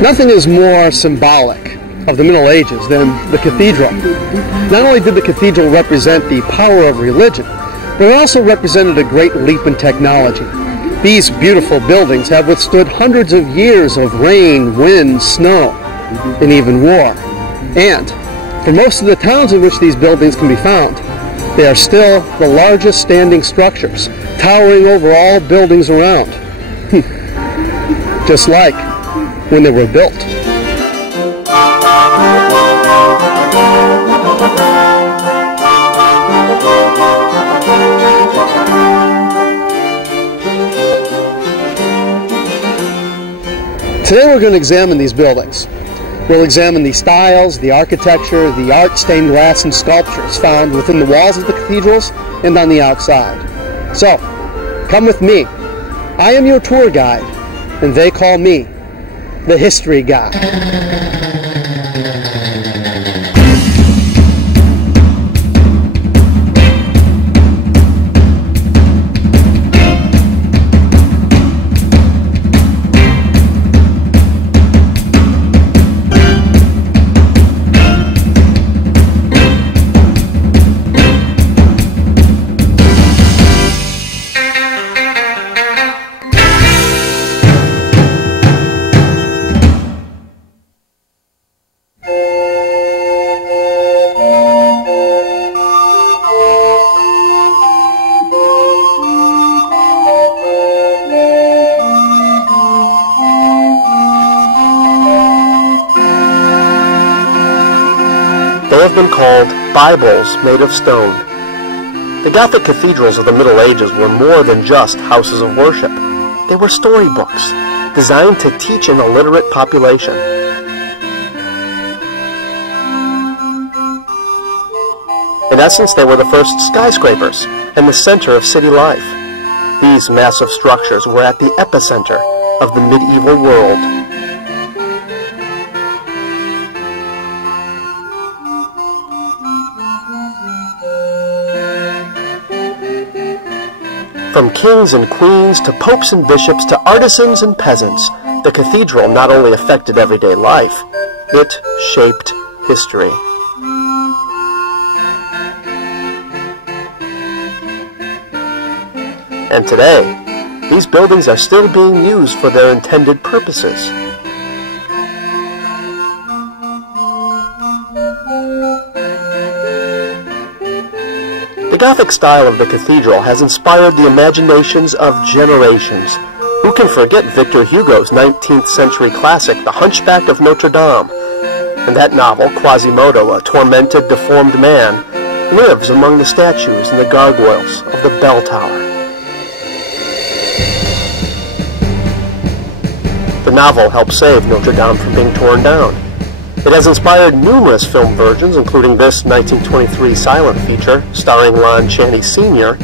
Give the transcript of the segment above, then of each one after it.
Nothing is more symbolic of the Middle Ages than the cathedral. Not only did the cathedral represent the power of religion, but it also represented a great leap in technology. These beautiful buildings have withstood hundreds of years of rain, wind, snow, and even war. And for most of the towns in which these buildings can be found, they are still the largest standing structures, towering over all buildings around. Just like when they were built. Today we're going to examine these buildings. We'll examine the styles, the architecture, the art, stained glass, and sculptures found within the walls of the cathedrals and on the outside. So, come with me. I am your tour guide, and they call me the History Guy. They have been called Bibles made of stone. The Gothic cathedrals of the Middle Ages were more than just houses of worship. They were storybooks, designed to teach an illiterate population. In essence, they were the first skyscrapers and the center of city life. These massive structures were at the epicenter of the medieval world. From kings and queens to popes and bishops to artisans and peasants, the cathedral not only affected everyday life, it shaped history. And today, these buildings are still being used for their intended purposes. The Gothic style of the cathedral has inspired the imaginations of generations. Who can forget Victor Hugo's 19th century classic, The Hunchback of Notre Dame? In that novel, Quasimodo, a tormented, deformed man, lives among the statues and the gargoyles of the bell tower. The novel helped save Notre Dame from being torn down. It has inspired numerous film versions, including this 1923 silent feature starring Lon Chaney Sr.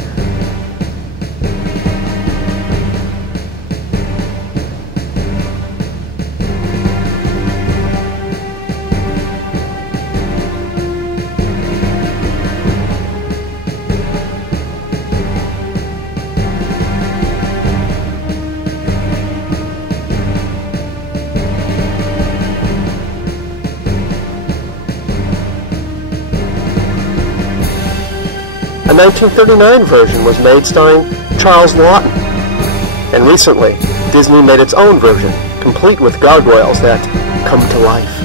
A 1939 version was made starring Charles Laughton. And recently, Disney made its own version, complete with gargoyles that come to life.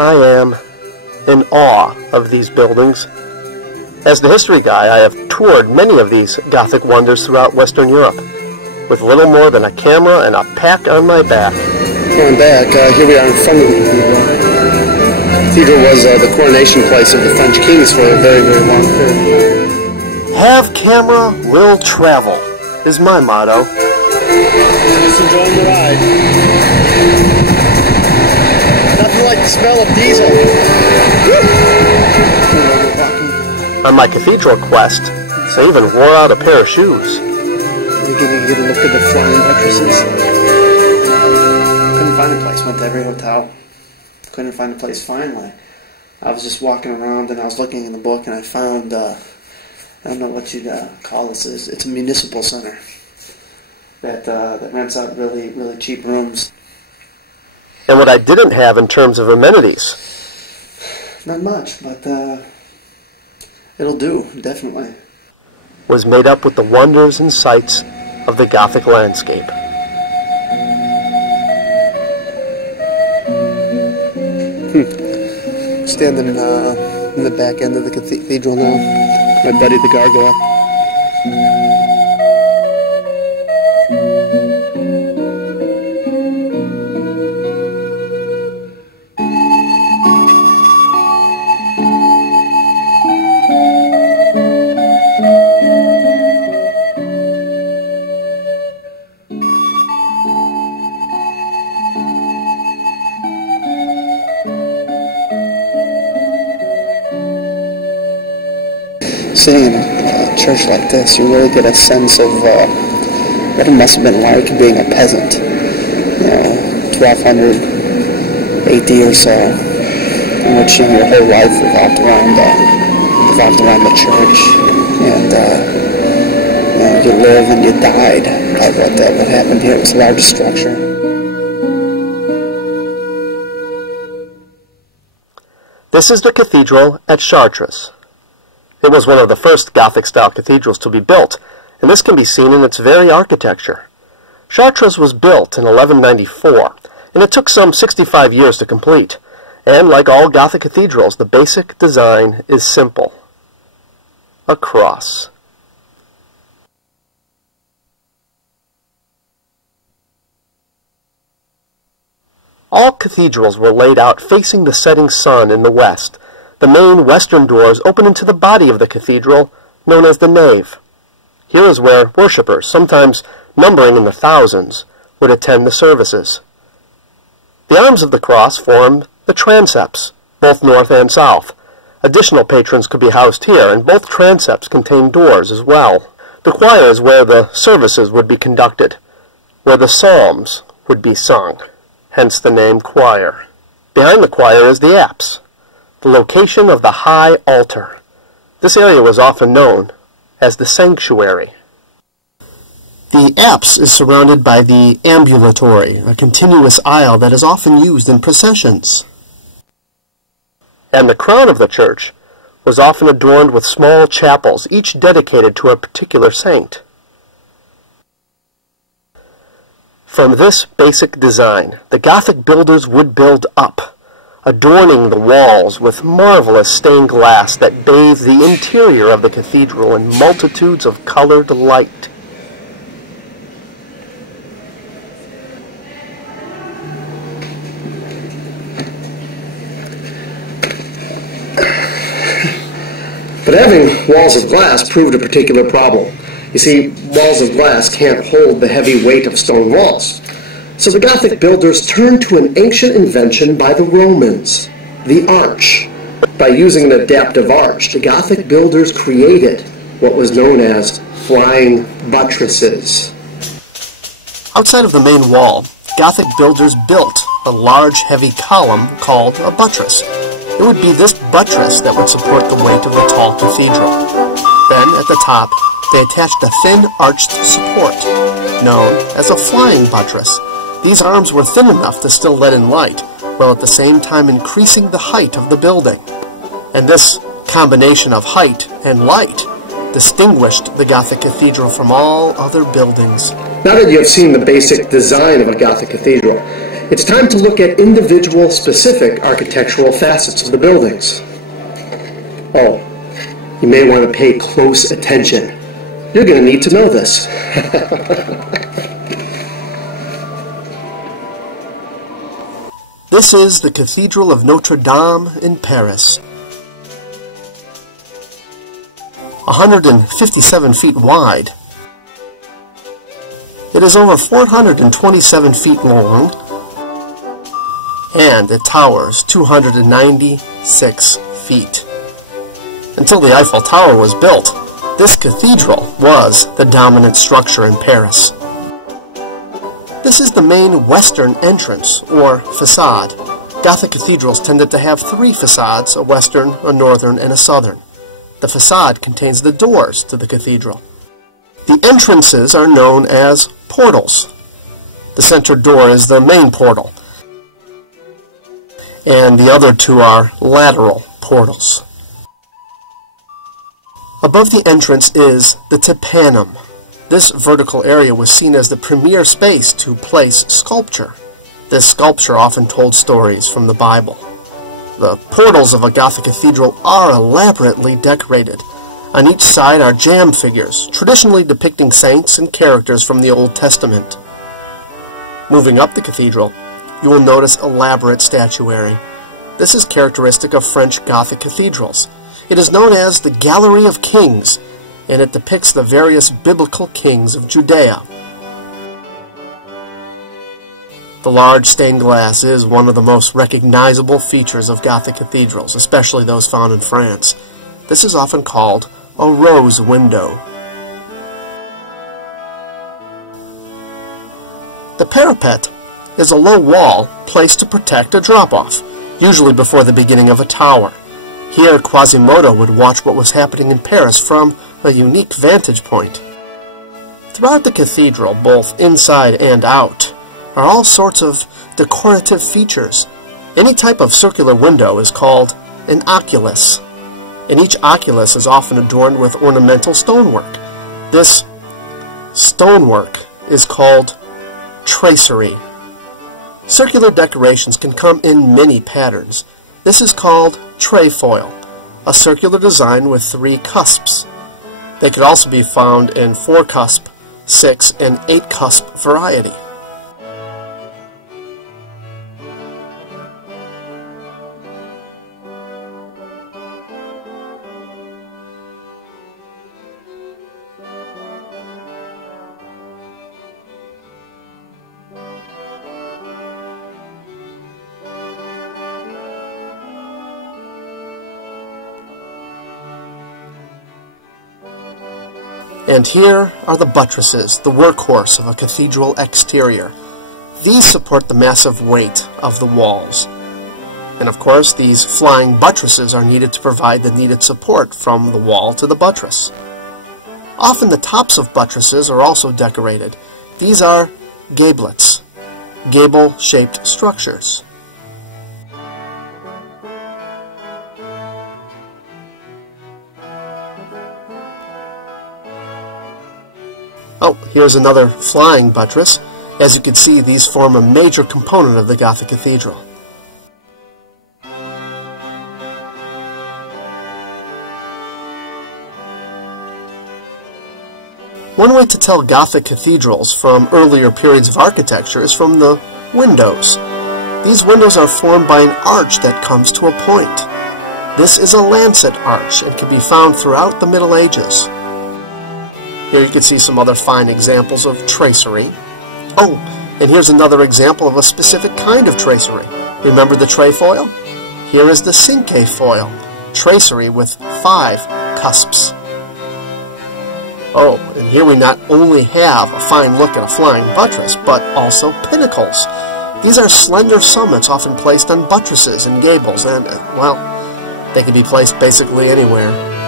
I am in awe of these buildings. As the history guy, I have toured many of these Gothic wonders throughout Western Europe, with little more than a camera and a pack on my back. Going back, here we are in front of the cathedral. The cathedral was the coronation place of the French kings for a very, very long period. Have camera, will travel, is my motto. Just enjoying the ride. Nothing like the smell of diesel. On my cathedral quest, So I even wore out a pair of shoes. You get a look at the flying buttresses. Couldn't find a place. Went to every hotel. Couldn't find a place finally. I was just walking around and I was looking in the book and I found, I don't know what you'd call this. It's a municipal center that rents out really, really cheap rooms. And what I didn't have in terms of amenities. Not much, but it'll do, definitely. Was made up with the wonders and sights of the Gothic landscape. Standing in the back end of the cathedral now. My buddy the gargoyle. Sitting in a church like this, you really get a sense of what it must have been like being a peasant. 1200 AD or so, in which your whole life revolved around the church, and you live and you died by what happened here. It was a large structure. This is the cathedral at Chartres. It was one of the first Gothic-style cathedrals to be built, and this can be seen in its very architecture. Chartres was built in 1194, and it took some 65 years to complete. And like all Gothic cathedrals, the basic design is simple: a cross. All cathedrals were laid out facing the setting sun in the west. The main western doors open into the body of the cathedral, known as the nave. Here is where worshippers, sometimes numbering in the thousands, would attend the services. The arms of the cross formed the transepts, both north and south. Additional patrons could be housed here, and both transepts contained doors as well. The choir is where the services would be conducted, where the psalms would be sung, hence the name choir. Behind the choir is the apse, the location of the high altar. This area was often known as the sanctuary. The apse is surrounded by the ambulatory, a continuous aisle that is often used in processions. And the crown of the church was often adorned with small chapels, each dedicated to a particular saint. From this basic design, the Gothic builders would build up, adorning the walls with marvelous stained glass that bathed the interior of the cathedral in multitudes of colored light. But having walls of glass proved a particular problem. You see, walls of glass can't hold the heavy weight of stone walls. So the Gothic builders turned to an ancient invention by the Romans, the arch. By using an adaptive arch, the Gothic builders created what was known as flying buttresses. Outside of the main wall, Gothic builders built a large heavy column called a buttress. It would be this buttress that would support the weight of the tall cathedral. Then, at the top, they attached a thin arched support, known as a flying buttress. These arms were thin enough to still let in light, while at the same time increasing the height of the building. And this combination of height and light distinguished the Gothic cathedral from all other buildings. Now that you have seen the basic design of a Gothic cathedral, it's time to look at individual specific architectural facets of the buildings. Oh, you may want to pay close attention. You're going to need to know this. This is the Cathedral of Notre Dame in Paris. 157 feet wide. It is over 427 feet long, and it towers 296 feet. Until the Eiffel Tower was built, This cathedral was the dominant structure in Paris. This is the main western entrance, or facade. Gothic cathedrals tended to have three facades, a western, a northern, and a southern. The facade contains the doors to the cathedral. The entrances are known as portals. The center door is the main portal, and the other two are lateral portals. Above the entrance is the tympanum. This vertical area was seen as the premier space to place sculpture. This sculpture often told stories from the Bible. The portals of a Gothic cathedral are elaborately decorated. On each side are jam figures, traditionally depicting saints and characters from the Old Testament. Moving up the cathedral, you will notice elaborate statuary. This is characteristic of French Gothic cathedrals. It is known as the Gallery of Kings, and it depicts the various biblical kings of Judea. The large stained glass is one of the most recognizable features of Gothic cathedrals, especially those found in France. This is often called a rose window. The parapet is a low wall placed to protect a drop-off, usually before the beginning of a tower. Here, Quasimodo would watch what was happening in Paris from a unique vantage point. Throughout the cathedral, both inside and out, are all sorts of decorative features. Any type of circular window is called an oculus, and each oculus is often adorned with ornamental stonework. This stonework is called tracery. Circular decorations can come in many patterns. This is called trefoil, a circular design with 3 cusps. They could also be found in 4-cusp, 6, and 8-cusp variety. And here are the buttresses, the workhorse of a cathedral exterior. These support the massive weight of the walls. And of course, these flying buttresses are needed to provide the needed support from the wall to the buttress. Often the tops of buttresses are also decorated. These are gablets, gable-shaped structures. Oh, here's another flying buttress. As you can see, these form a major component of the Gothic cathedral. One way to tell Gothic cathedrals from earlier periods of architecture is from the windows. These windows are formed by an arch that comes to a point. This is a lancet arch and can be found throughout the Middle Ages. Here you can see some other fine examples of tracery. Oh, and here's another example of a specific kind of tracery. Remember the trefoil? Here is the cinquefoil, tracery with 5 cusps. Oh, and here we not only have a fine look at a flying buttress, but also pinnacles. These are slender summits often placed on buttresses and gables, and, well, they can be placed basically anywhere.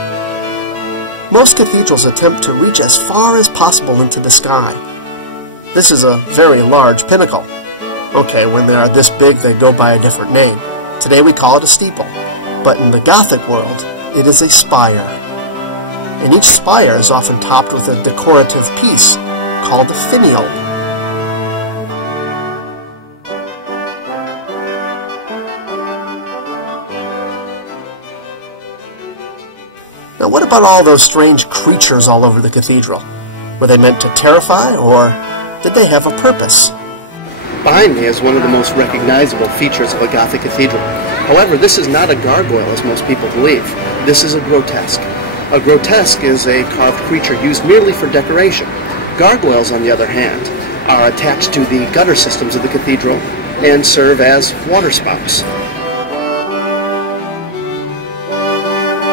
Most cathedrals attempt to reach as far as possible into the sky. This is a very large pinnacle. Okay, when they are this big, they go by a different name. Today we call it a steeple, but in the Gothic world, it is a spire. And each spire is often topped with a decorative piece called a finial. Now, what about all those strange creatures all over the cathedral? Were they meant to terrify, or did they have a purpose? Behind me is one of the most recognizable features of a Gothic cathedral. However, this is not a gargoyle, as most people believe. This is a grotesque. A grotesque is a carved creature used merely for decoration. Gargoyles, on the other hand, are attached to the gutter systems of the cathedral and serve as waterspouts.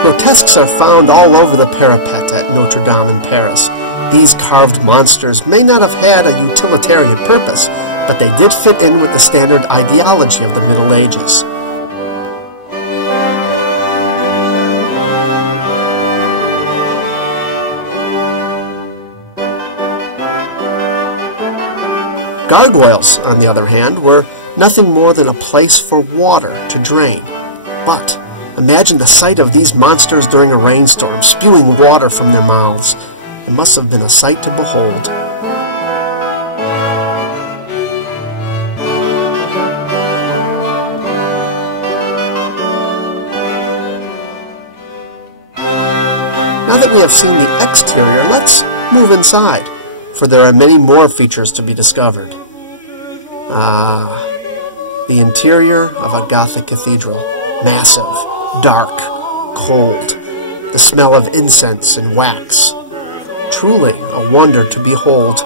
Grotesques are found all over the parapet at Notre Dame in Paris. These carved monsters may not have had a utilitarian purpose, but they did fit in with the standard ideology of the Middle Ages. Gargoyles, on the other hand, were nothing more than a place for water to drain. But imagine the sight of these monsters during a rainstorm, spewing water from their mouths. It must have been a sight to behold. Now that we have seen the exterior, let's move inside, for there are many more features to be discovered. The interior of a Gothic cathedral. Massive, dark, cold. The smell of incense and wax. Truly a wonder to behold.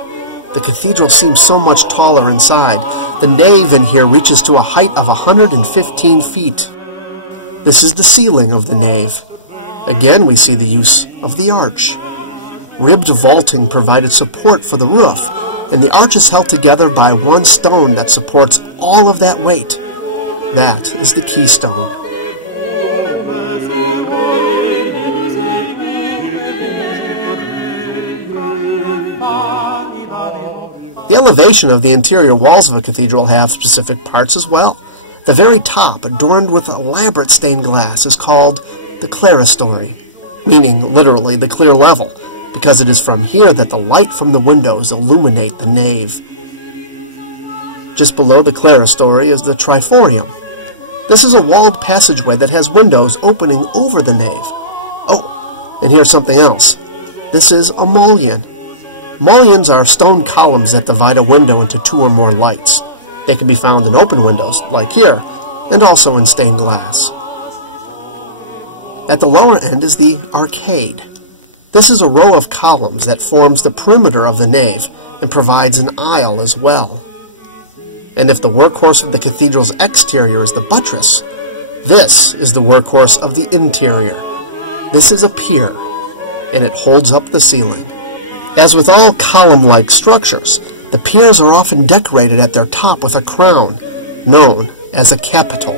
The cathedral seems so much taller inside. The nave in here reaches to a height of 115 feet. This is the ceiling of the nave. Again, we see the use of the arch. Ribbed vaulting provided support for the roof, and the arch is held together by one stone that supports all of that weight. That is the keystone. The elevation of the interior walls of a cathedral have specific parts as well. The very top, adorned with elaborate stained glass, is called the clerestory, meaning literally the clear level, because it is from here that the light from the windows illuminate the nave. Just below the clerestory is the triforium. This is a walled passageway that has windows opening over the nave. Oh, and here's something else. This is a mullion. Mullions are stone columns that divide a window into two or more lights. They can be found in open windows, like here, and also in stained glass. At the lower end is the arcade. This is a row of columns that forms the perimeter of the nave and provides an aisle as well. And if the workhorse of the cathedral's exterior is the buttress, this is the workhorse of the interior. This is a pier, and it holds up the ceiling. As with all column-like structures, the piers are often decorated at their top with a crown, known as a capital.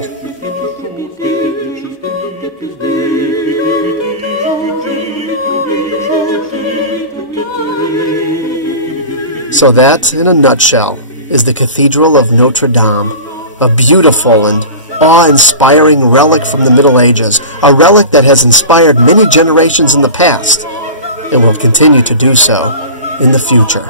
So that, in a nutshell, is the Cathedral of Notre Dame, a beautiful and awe-inspiring relic from the Middle Ages, a relic that has inspired many generations in the past and will continue to do so in the future.